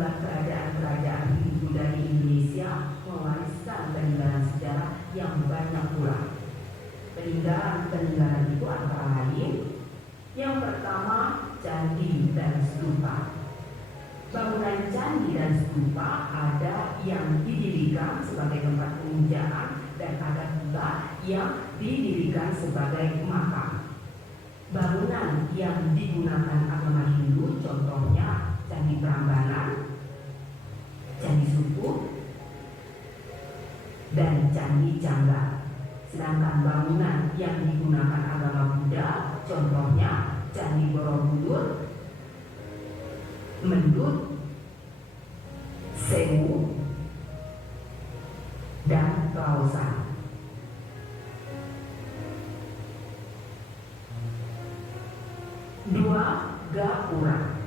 sejumlah kerajaan-kerajaan Hindu dari Indonesia mewariskan peninggalan sejarah yang banyak pula. Peninggalan itu antara lain, yang pertama candi dan stupa. Bangunan candi dan stupa ada yang didirikan sebagai tempat pemujaan dan ada pula yang didirikan sebagai makam. Bangunan yang digunakan agama Hindu contohnya Candi Prambanan, Candi Suku, dan Candi Jangga. Sedangkan bangunan yang digunakan agama Buddha contohnya Candi Borobudur, Mendut, Sewu, dan Klausan. Dua, gapura.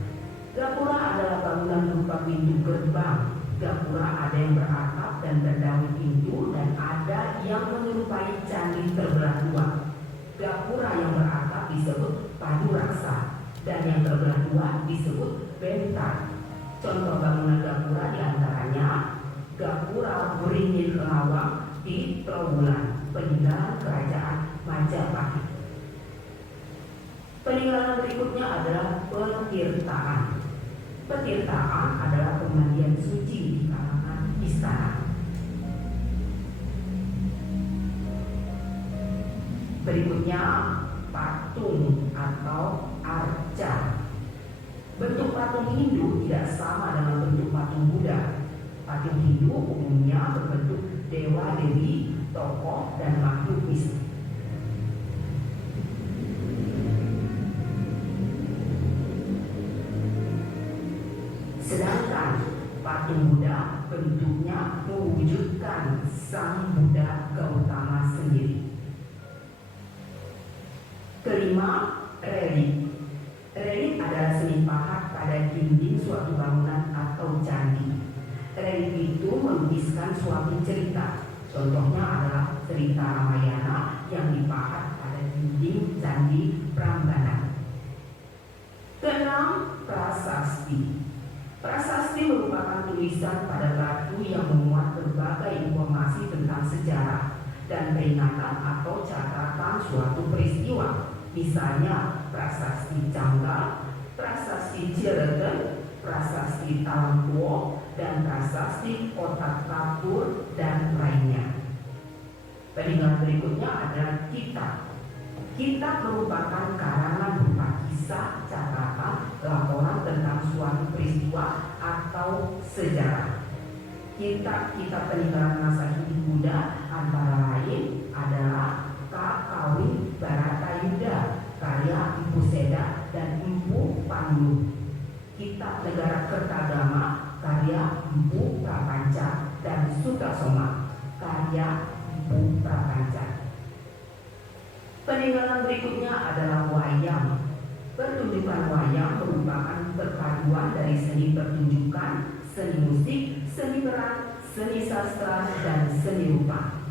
Gapura adalah bangunan berupa pintu gerbang. Gapura ada yang beratap dan berdaulat pintu dan ada yang menyerupai candi terbelah dua. Gapura yang beratap disebut padu raksa dan yang terbelah dua disebut bentar. Contoh bangunan gapura diantaranya Gapura Beringin Lawang di Trawulan, peninggalan kerajaan Majapahit. Peninggalan berikutnya adalah petirtaan. Petirtaan adalah pemandian suci di kalangan istana. Berikutnya patung atau arca. Bentuk patung Hindu tidak sama dengan bentuk patung Buddha. Patung Hindu umumnya berbentuk dewa dewi, tokoh, dan makhluk mistik. Sedangkan patung Buddha bentuknya mewujudkan sang Buddha Gautama sendiri. Kelima, relik. Relik adalah seni pahat pada dinding suatu bangunan atau candi. Relik itu melukiskan suatu cerita. Contohnya adalah cerita Ramayana yang dipahat pada dinding Candi Prambanan. Keenam, prasasti. Prasasti merupakan tulisan pada batu yang memuat berbagai informasi tentang sejarah dan peringatan atau catatan suatu peristiwa. Misalnya prasasti Canggal, prasasti Cilegon, prasasti Talangkuo, dan prasasti Kotak Kapur, dan lainnya. Peninggalan berikutnya adalah kitab. Kitab merupakan karangan berupa kisah, catatan, laporan tentang suatu peristiwa atau sejarah. Kitab-kitab peninggalan masa Hindu Buddha antara lain adalah Kakawin Baratayuda, karya Empu Seda dan Empu Pandu. Kitab Negara Kertagama, karya Empu Prapanca, dan Sutasoma, karya Empu Prapanca. Peninggalan berikutnya adalah wayang. Pertunjukan wayang merupakan perpaduan dari seni pertunjukan, seni musik, seni peran, seni sastra, dan seni rupa.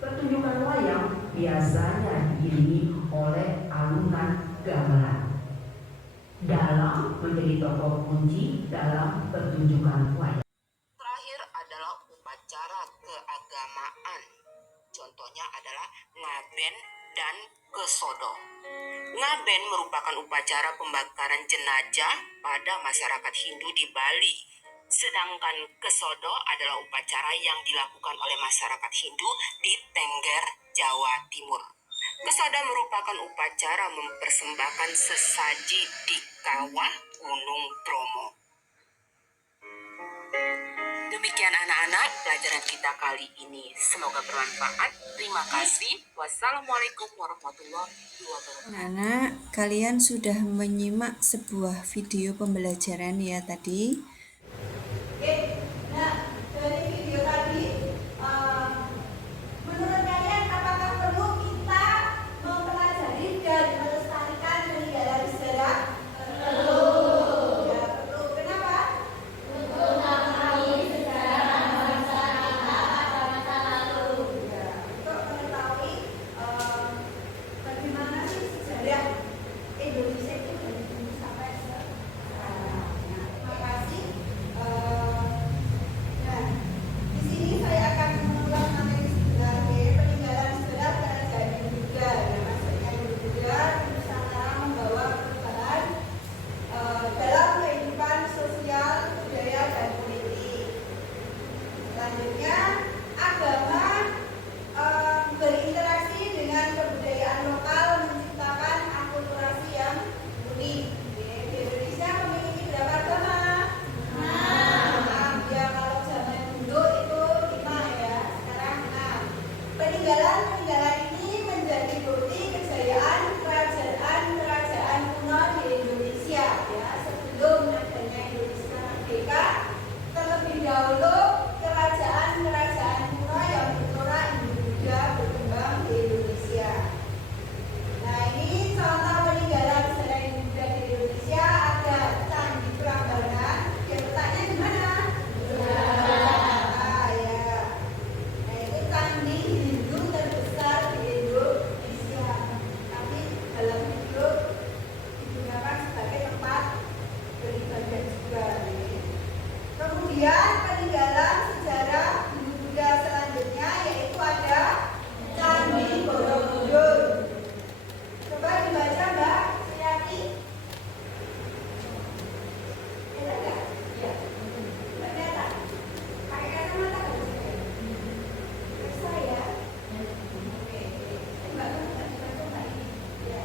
Pertunjukan wayang biasanya diiringi oleh alunan gamelan. Dalam menjadi tokoh kunci dalam pertunjukan wayang. Terakhir adalah upacara keagamaan. Contohnya adalah ngaben dan kesodo. Ngaben merupakan upacara pembakaran jenazah pada masyarakat Hindu di Bali. Sedangkan kesodo adalah upacara yang dilakukan oleh masyarakat Hindu di Tengger, Jawa Timur. Kesodo merupakan upacara mempersembahkan sesaji di kawah Gunung Bromo. Demikian anak-anak pelajaran kita kali ini. Semoga bermanfaat. Terima kasih. Wassalamualaikum warahmatullahi wabarakatuh. Anak-anak, kalian sudah menyimak sebuah video pembelajaran ya tadi. Nah, dari video tadi, menurut kalian apakah perlu kita mempelajari dan melestarikan peninggalan sejarah? Perlu. Ya, perlu. Kenapa? Untuk mengetahui sejarah masyarakat pada masa lalu. Ya, untuk mengetahui bagaimana sih sejarah Indonesia itu dari dulu sampai sekarang. Nah, terima kasih. Selanjutnya, agama berinteraksi dengan kebudayaan lokal menciptakan akulturasi yang unik. Di Indonesia memiliki berapa agama? 6. Ya, kalau zaman dulu itu 5 ya, sekarang 6. Peninggalan ini menjadi bukti kejayaan kerajaan kuno di Indonesia ya, sebelum adanya Indonesia merdeka. Terlebih dahulu kerajaan kuno yang bercorak Hindu-Buddha berkembang di Indonesia. Nah, ini contoh peninggalan sejarah Hindu-Buddha di Indonesia. Ada Candi Prambanan. Yang letaknya di mana? Ah, ya. Nah, itu candi Hindu terbesar di Indonesia. Tapi dalam video digunakan sebagai tempat beribadah juga. Kemudian peninggalan sejarah Hindu-Buddha selanjutnya yaitu ada Candi Borobudur. Coba dibaca Mbak Suyati. Ada nggak? Iya. Mbak Neta. Pakai kacamata nggak bisa? Bisa ya. Oke. Mbak coba ini. Ya.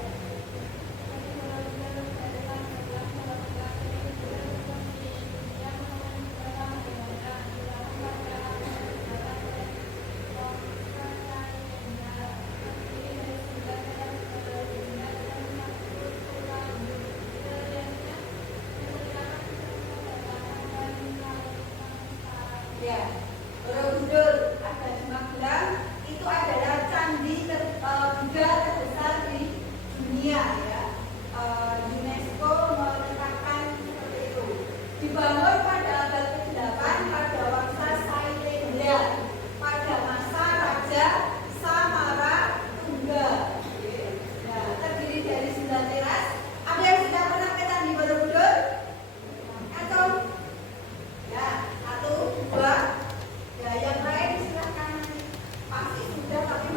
Ya, Borobudur ada di Magelang. Itu adalah candi Buddha terbesar di dunia ya. UNESCO menetapkan seperti itu. Dibangun pada abad ke-8 pada wangsa Sailendra pada masa Raja Samaratuga. Nah, terdiri dari 9 teras. Ada yang sudah pernah ke Candi Borobudur? Atau ya, 1, 2, ya yang lain silahkan. Pasti sudah, tapi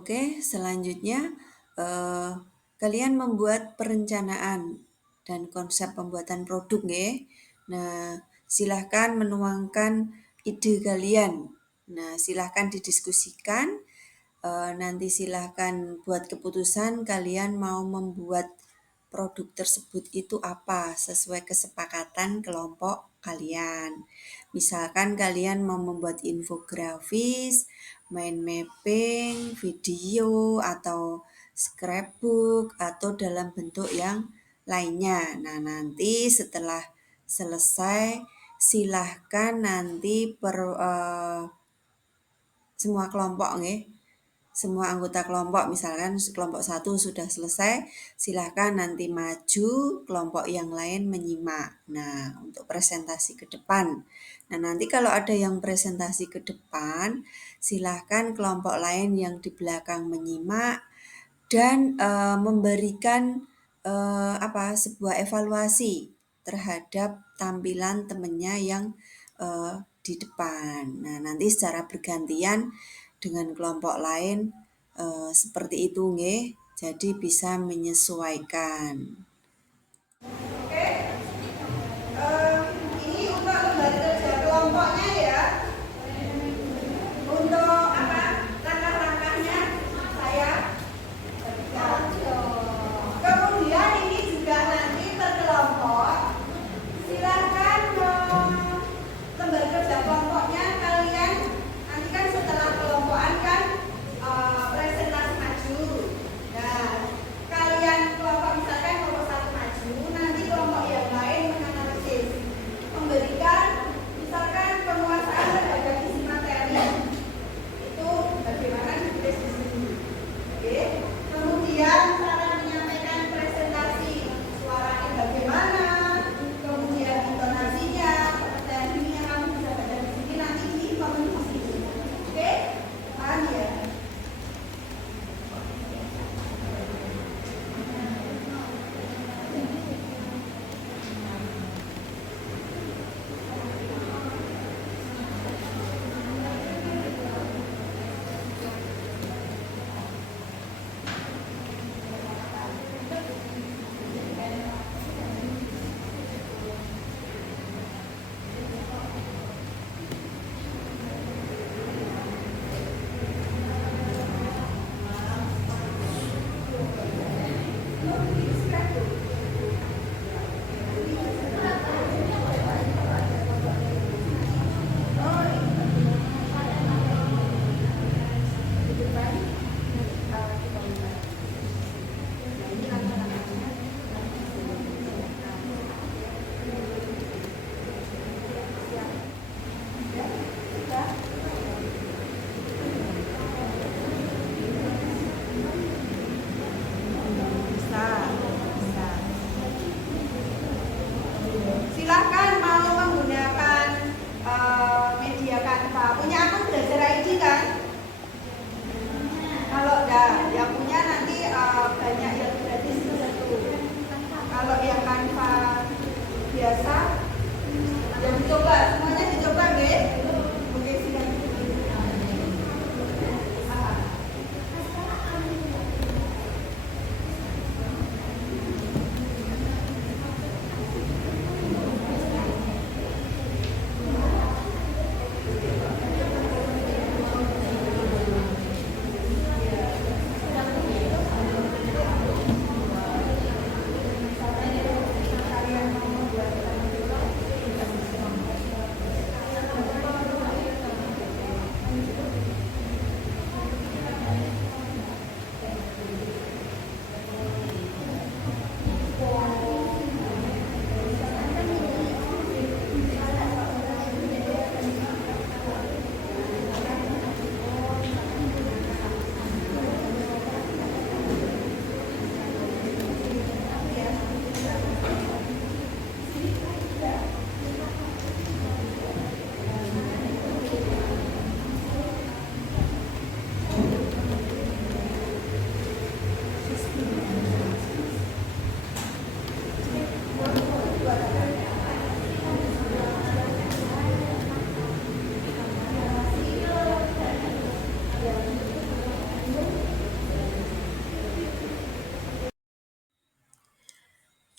Oke, selanjutnya kalian membuat perencanaan dan konsep pembuatan produk nggih. Nah, silahkan menuangkan ide kalian. Nah, silahkan didiskusikan. Nanti silahkan buat keputusan kalian mau membuat produk tersebut itu apa sesuai kesepakatan kelompok kalian. Misalkan kalian mau membuat infografis, mind mapping, video, atau scrapbook, atau dalam bentuk yang lainnya. Nah, nanti setelah selesai, silahkan nanti semua kelompok semua anggota kelompok, misalkan kelompok 1 sudah selesai, silahkan nanti maju kelompok yang lain menyimak. Nah, untuk presentasi ke depan. Nah, nanti kalau ada yang presentasi ke depan, silahkan kelompok lain yang di belakang menyimak dan memberikan sebuah evaluasi terhadap tampilan temannya yang di depan. Nah, nanti secara bergantian dengan kelompok lain seperti itu nggih. Jadi bisa menyesuaikan. Oke. Ini untuk lembaga kerja kelompoknya ya. Untuk langkah-langkahnya saya. Kemudian ini juga nanti per kelompok. Silakan lembaga kerja kelompoknya kalian nanti kan setelah kelompokan kan presentasi maju. Nah, kalian kelompok misalkan kelompok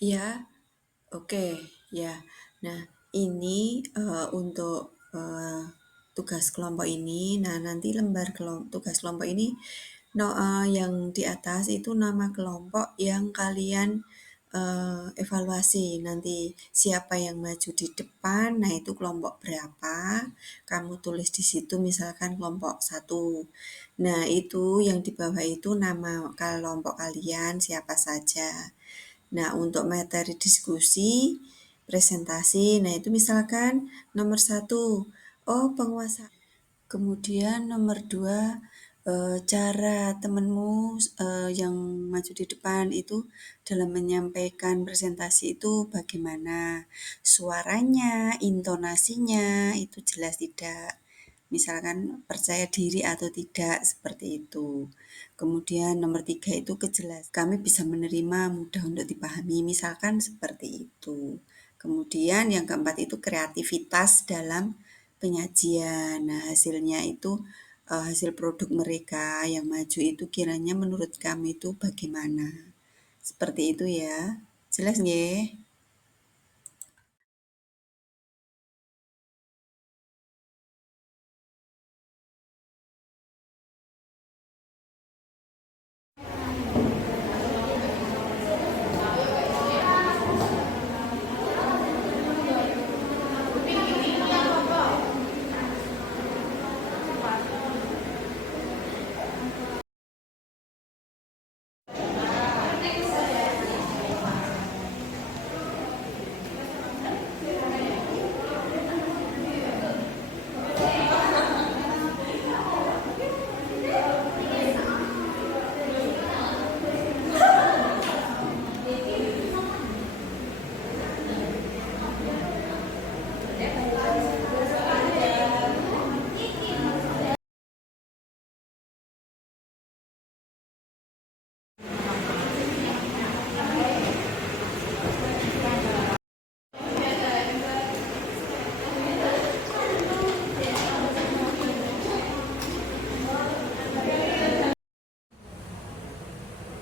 Ya, oke, ya. Nah, ini untuk tugas kelompok ini. Nah, nanti lembar tugas kelompok ini yang di atas itu nama kelompok yang kalian evaluasi. Nanti siapa yang maju di depan, nah itu kelompok berapa. Kamu tulis di situ misalkan kelompok 1. Nah, itu yang di bawah itu nama kelompok kalian siapa saja. Nah, untuk materi diskusi, presentasi, nah itu misalkan nomor 1, oh penguasa. Kemudian nomor 2, cara temanmu yang maju di depan itu dalam menyampaikan presentasi itu bagaimana? Suaranya, intonasinya itu jelas tidak? Misalkan percaya diri atau tidak, seperti itu. Kemudian nomor 3 itu kejelasan. Kami bisa menerima, mudah untuk dipahami, misalkan seperti itu. Kemudian yang keempat itu kreativitas dalam penyajian. Nah, hasilnya itu hasil produk mereka yang maju itu kiranya menurut kami itu bagaimana? Seperti itu ya. Jelas nggih?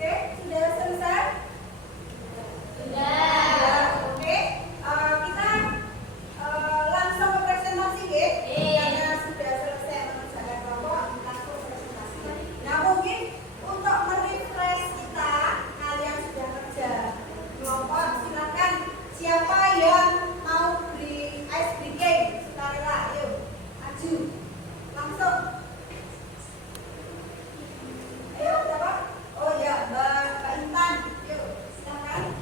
Oke, sudah selesai? Sudah. Oke, kita langsung ke presentasi ya. Karena sudah selesai mengerjakan kelompok, langsung presentasi. Nah, mungkin untuk merefresh kita, kalian sudah kerja kelompok, silakan siapa yang mau beri ice breaking, sukarela, yuk, maju, langsung. Ayo, siapa? Oh ya, Mbak Intan, yuk, silakan.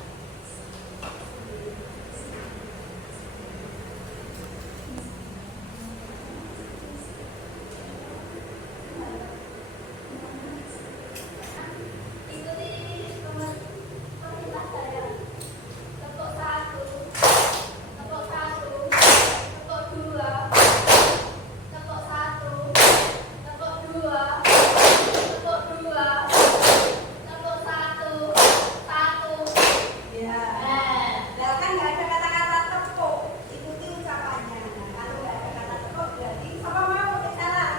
Ikuti perintah saya. Tepuk 1, tepuk 1, tepuk 2, tepuk 1, tepuk 2, tepuk 2, tepuk 1, 1. Ya. Nah, kan nggak ada kata-kata tepuk. Ikuti ucapannya. Nah, kalau nggak ada kata tepuk berarti sama mau ke salah.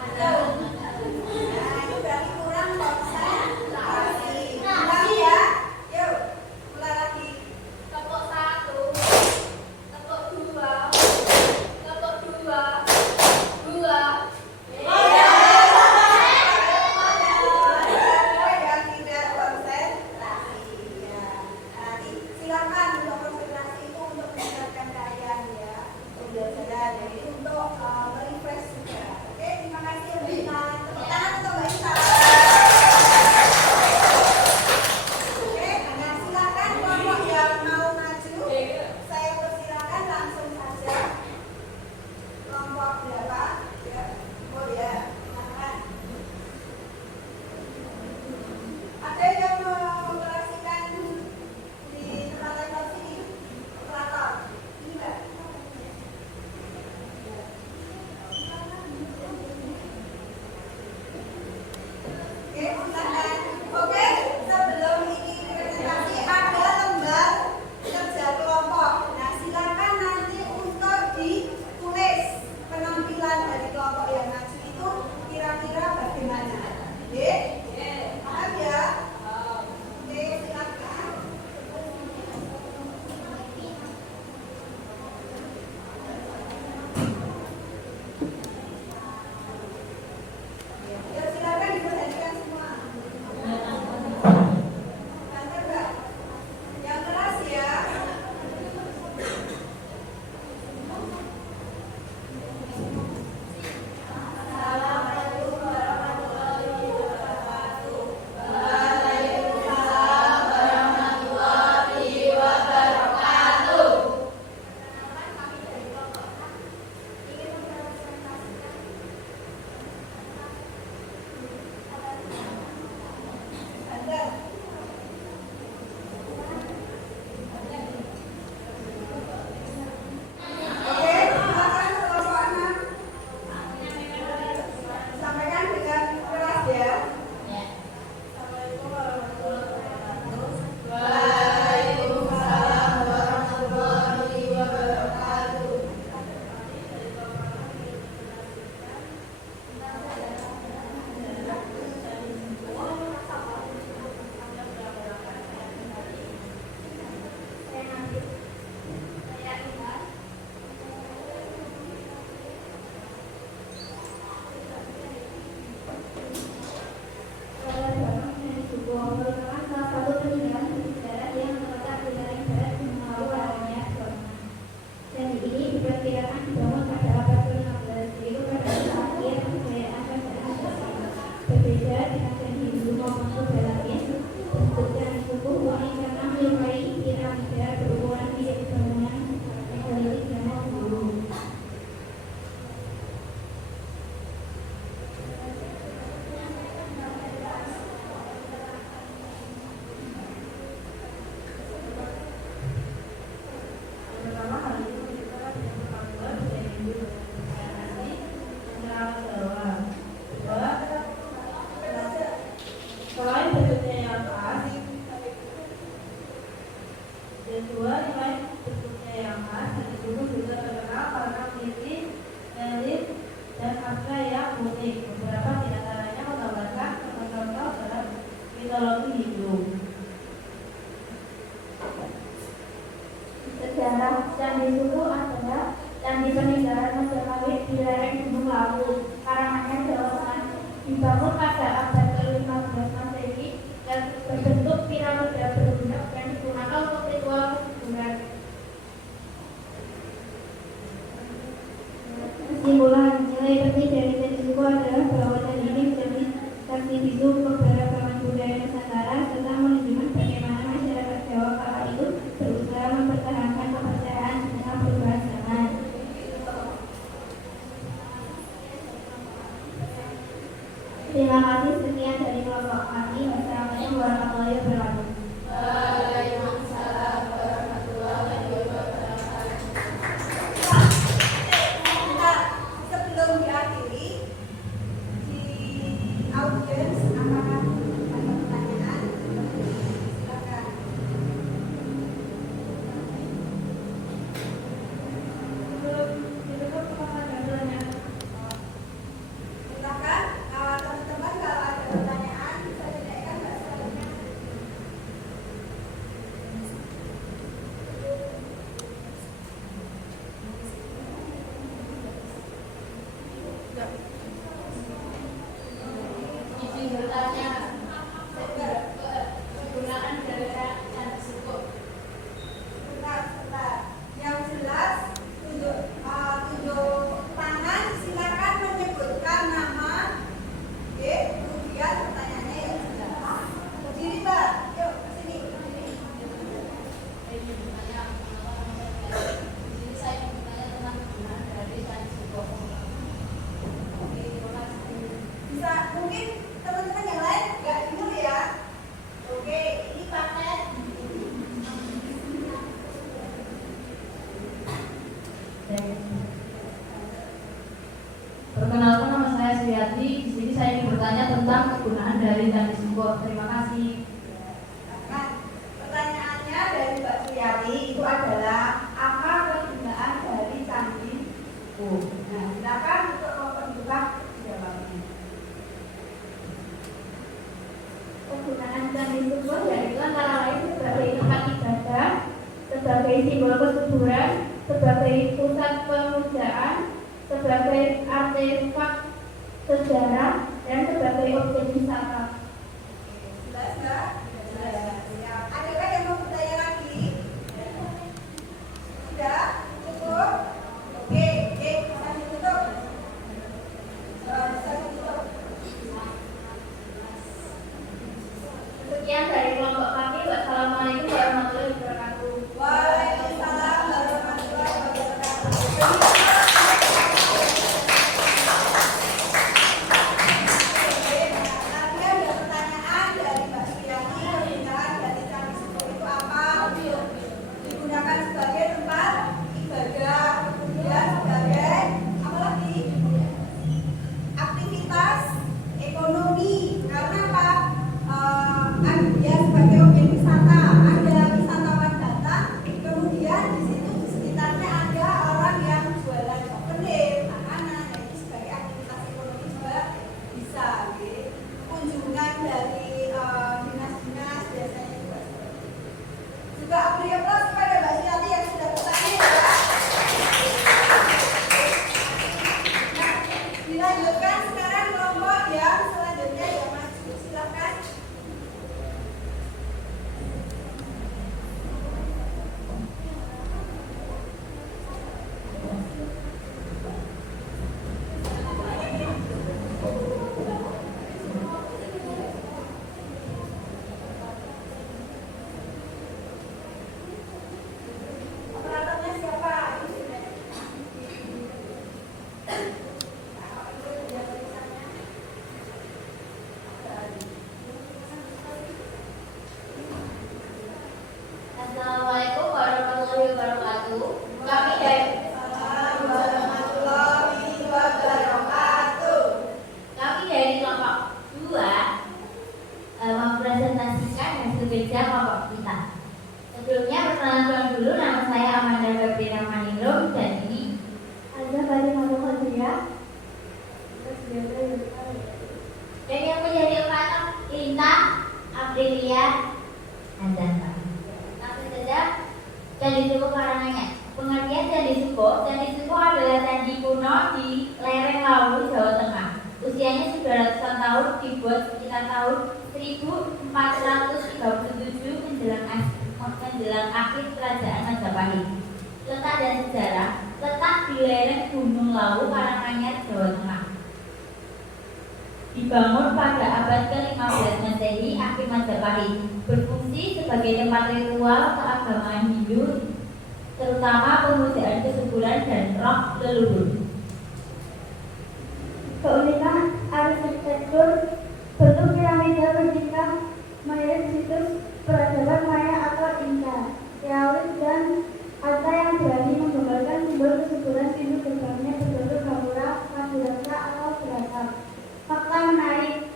Ayo. Nah, itu berarti kurang konsentrasi. Ulangi ya. Yuk, mulai lagi. Tepuk 1, tepuk 2, tepuk 2, 2. Yang tidak konsentrasi. Ya. Nanti Kedua, nilai bentuknya yang khas dan dulu juga terkenal karena memiliki elit dan harga yang unik. Beberapa di antaranya menggambarkan contoh-contoh dalam mitologi Hindu. Sejarah Candi Suku adalah candi peninggalan Majapahit di lereng Gunung Lawu, Karanganyar, Jawa Tengah, dibangun pada abad ke-15 Masehi dan berbentuk piramida berundak dan digunakan untuk ritual kuburan. Kesimpulan, nilai penting dari Candi Suku adalah bahwa candi ini menjadi saksi bisu keberagaman budaya Nusantara serta menunjukkan bagaimana masyarakat Jawa kala itu berusaha mempertahankan kepercayaan di tengah perubahan zaman. Terima kasih, sekian dari kelompok kami. Wassalamualaikum warahmatullahi wabarakatuh. Waalaikumsalam warahmatullahi wabarakatuh. Nah, sebelum diakhiri di audiens apakah ada pertanyaan? Silakan. Silakan, teman-teman kalau ada pertanyaan bisa dinaikkan Mbak slide-nya. Izin bertanya, penggunaan dana Candi Suku. Sebentar. Yang jelas tunjuk tangan, silakan menyebutkan nama. Oke, kemudian pertanyaannya yang jelas. Berdiri Mbak, yuk ke sini. Bisa mungkin teman-teman yang lain nggak dengar ya. Oke, ini paket. Perkenalkan, nama saya Suyati. Di sini saya ingin bertanya tentang kegunaan dari Candi Suku. Terima kasih. Nah, pertanyaannya dari Mbak Suyati itu adalah apa kegunaan dari Candi Suku? Nah, silakan untuk mempermudah jawabannya. Penggunaan Candi Suku yaitu antara lain sebagai tempat ibadah, sebagai simbol kesuburan, sebagai pusat pemujaan, sebagai artefak sejarah, dan sebagai objek wisata. Jelas nggak? Jelas. Ya. Adakah yang mau bertanya lagi? Sudah? Cukup? Oke, bisa ditutup. Bisa ditutup. Sekian dari kelompok kami. Wassalamualaikum warahmatullahi wabarakatuh. Waalaikumsalam warahmatullahi wabarakatuh. Oke, nanti ada pertanyaan dari Mbak Suyati. Candi Suko Karanganyar. Pengertian Candi Suko adalah candi kuno di lereng Lawu, Jawa Tengah. Usianya sudah ratusan tahun, dibuat sekitar tahun 1437 menjelang akhir kerajaan Majapahit. Letak dan sejarah, letak di lereng Gunung Lawu, Karanganyar, Jawa Tengah. Dibangun pada abad ke-15 Masehi akhir Majapahit, berfungsi sebagai tempat ritual keagamaan Hindu, terutama pemujaan kesuburan dan roh leluhur. Keunikan arsitektur, bentuk piramida bertingkah mirip situs peradaban Maya atau Inca, Tiaulis dan Alta yang berani menggambarkan simbol kesuburan Hindu gerbangnya berbentuk gapura, paduraka atau beragam. Fakta menarik,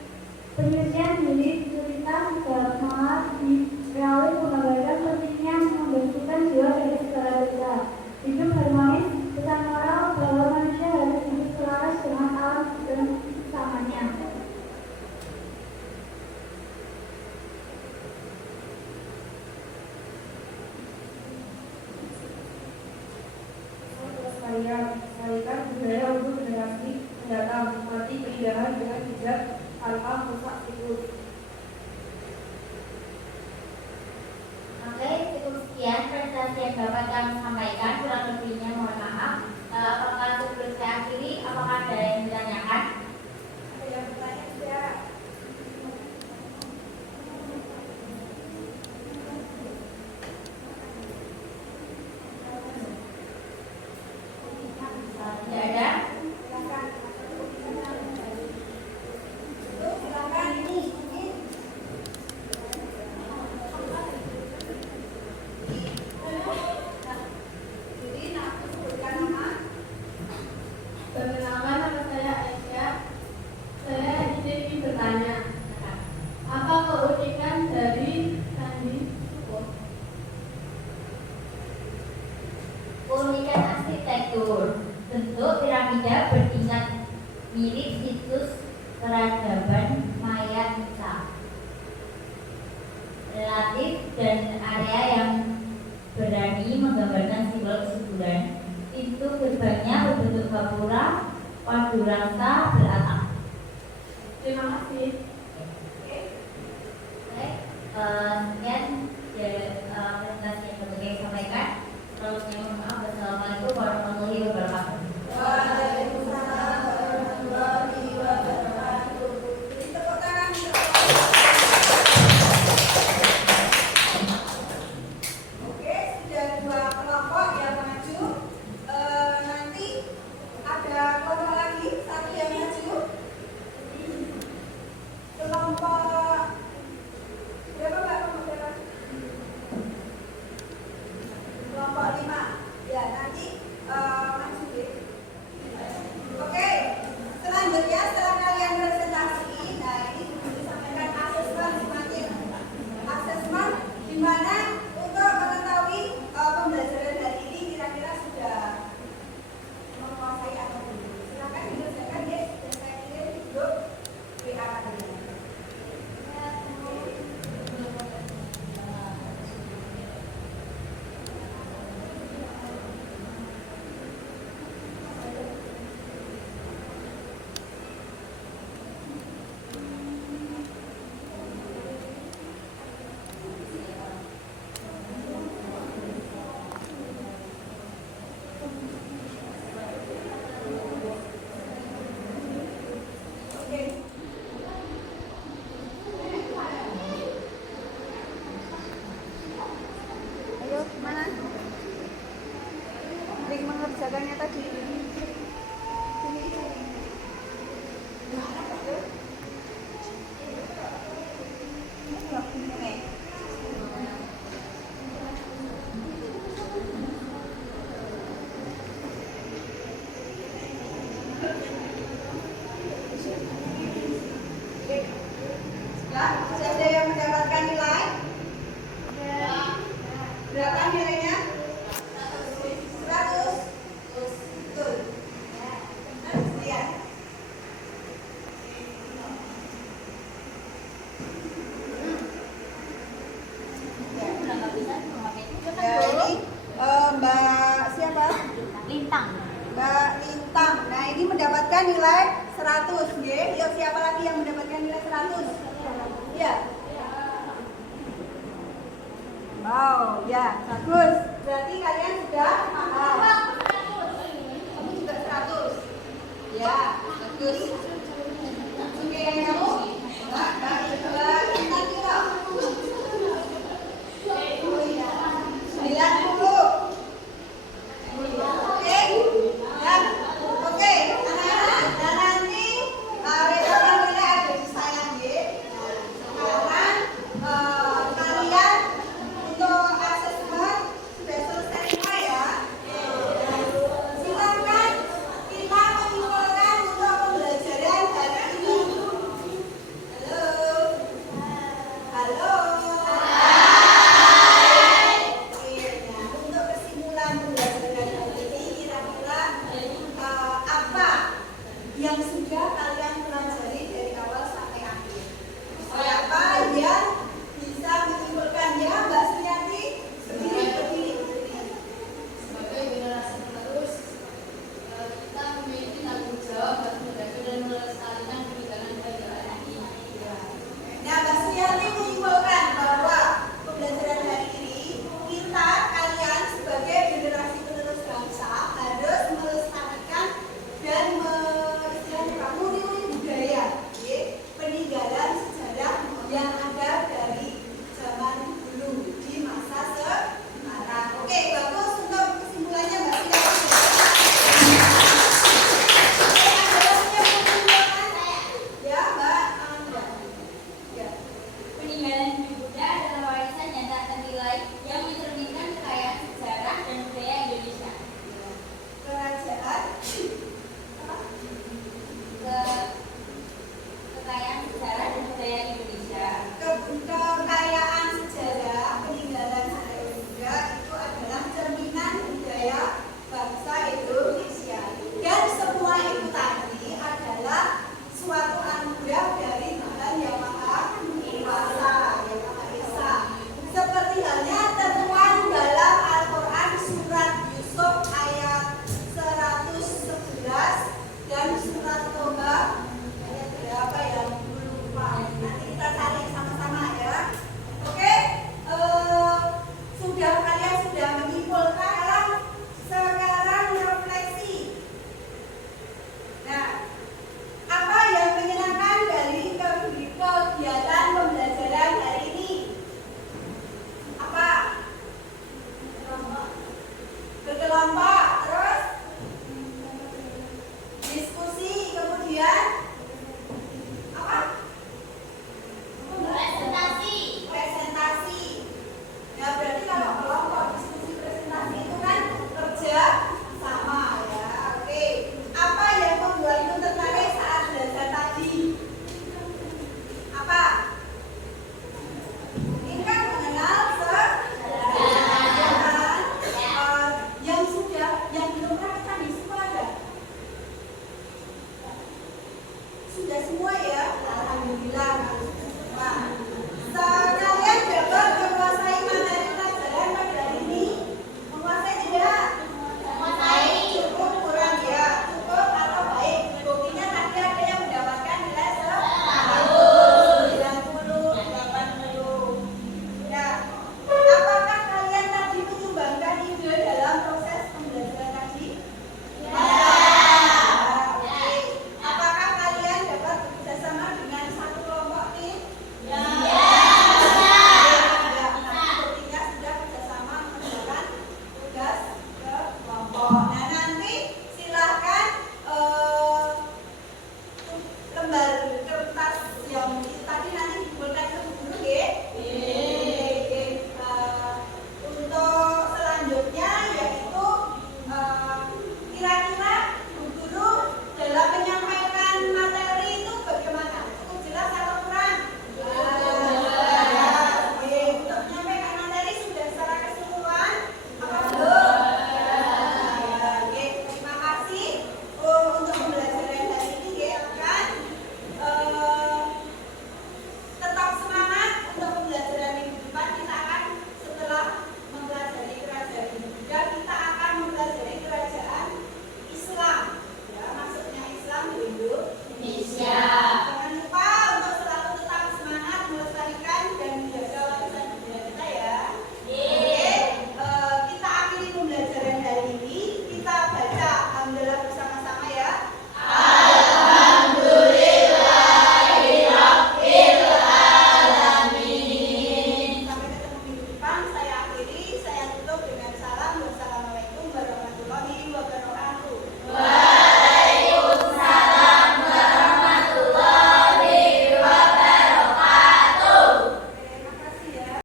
penyucian diri cerita Dharma di Tiaulis menggambarkan pentingnya membersihkan jiwa dari segala dosa, hidup harmonis, pesan moral bahwa manusia harus hidup selaras dengan alam dan sesamanya. Melestarikan budaya untuk generasi mendatang, menikmati keindahan dengan bijak tanpa merusak siklus. Oke, cukup sekian presentasi yang dapat kami sampaikan. Kurang lebihnya mohon maaf. Apakah sebelum saya akhiri, apakah ada yang ditanyakan? Ada yang bertanya tidak? Tidak ada? Silakan ini mungkin. Jadi aku sebutkan nama. Perkenalkan, nama saya Aisyah. Saya ingin bertanya, apa keunikan dari Candi Suko? Keunikan arsitektur, bentuk piramida bertingkat mirip situs peradaban Maya Inca. Relatif dan area yang berani menggambarkan simbol kesuburan. Pintu gerbangnya berbentuk gapura, paduraka, beratap. Terima kasih. Sekian presentasi yang dapat saya sampaikan. Selanjutnya mohon maaf. Wassalamualaikum warahmatullahi wabarakatuh. Waalaikumsalam warahmatullahi wabarakatuh. Beri tepuk tangan. Oke, sudah dua kelompok yang maju. Nanti ada kelompok lagi, satu yang maju. Kelompok berapa Mbak? Kelompok berapa? Kelompok 5. Ya, nanti maju deh. Oke, selanjutnya setelah kalian presentasi, nah ini disampaikan asesmen semakin asesmen di mana untuk mengetahui pembelajaran hari ini kira-kira sudah menguasai atau belum. Silakan dikerjakan deh, dan saya kirim di grup WA kalian. Ayo, mana? Link mengerjakannya tadi. Sudah ada yang mendapatkan nilai? Berapa nilainya? 100. Tuh. nilai 100, nggih. Yuk, siapa lagi yang mendapatkan nilai 100? Ya. Wow, ya, bagus. Berarti kalian sudah paham. Kamu juga 100. Ya, bagus. Oke, kamu